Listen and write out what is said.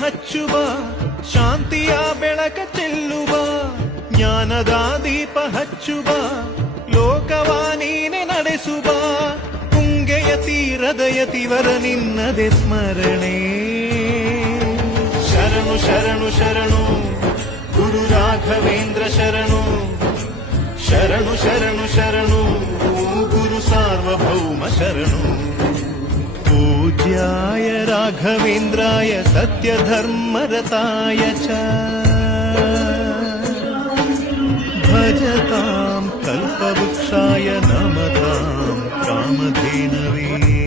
ಹಚ್ಚುವ ಶಾಂತಿಯ ಬೆಳಕ ಚೆಲ್ಲುವ ಜ್ಞಾನದ ದೀಪ ಹಚ್ಚುವ ಲೋಕವ ನೀನೆ ನಡೆಸುವ ತುಂಗೆಯ ತೀರದ ಯತಿವರ ನಿನ್ನದೆ ಸ್ಮರಣೆ ಶರಣು ಶರಣು ಶರಣು ಗುರು ರಾಘವೇಂದ್ರ ಶರಣು ಶರಣು ಶರಣು ಶರಣು ಗುರು ಸಾರ್ವಭೌಮ ಶರಣು पूज्याय राघवेन्द्राय सत्यधर्मरताय च भजतां कल्पवृक्षाय नमतां कामधेनवे